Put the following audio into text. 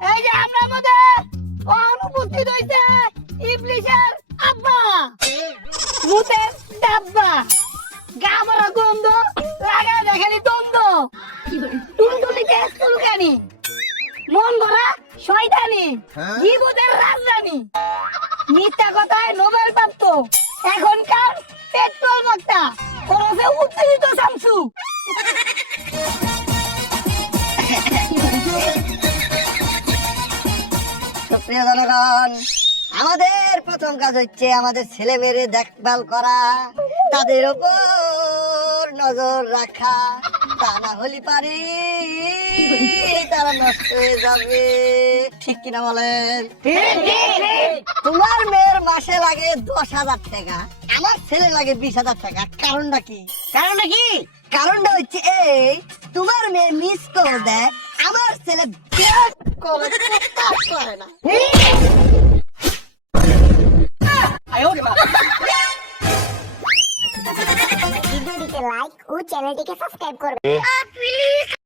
এই যে আমরা মধ্যে অনুপস্থিত হইছে ইবলিশের আব্বা মুতের ডাব্বা গামরা গন্ধ লাগা দেখালি দ্বন্দ্ব টুনটুনিতে চুলকানি মন ভরা শয়তানি জীবদের রাজধানী মিথ্যা কথায় নোবেল প্রাপ্ত এখনকার পেট্রোল বক্তা খরচে উত্তেজিত শামসু প্রিয় জনগণ, আমাদের প্রথম কাজ হচ্ছে আমাদের ছেলে মেয়েরে দেখভাল করা, তাদের উপর নজর রাখা, তা না হলে পারি তারা নষ্ট হয়ে যাবে। ঠিক কিনা বলেন? তোমার মেয়ের মাসে লাগে 10,000 টাকা, আমার ছেলে লাগে 20,000 টাকা। কারণটা কি? কারণটা হচ্ছে এই, তোমার মেয়ে মিস কল দেয়, আমার ছেলে ব্যাক কলে কাজ করে না। ভিডিওটিতে লাইক ও চ্যানেলটিকে সাবস্ক্রাইব করবেন।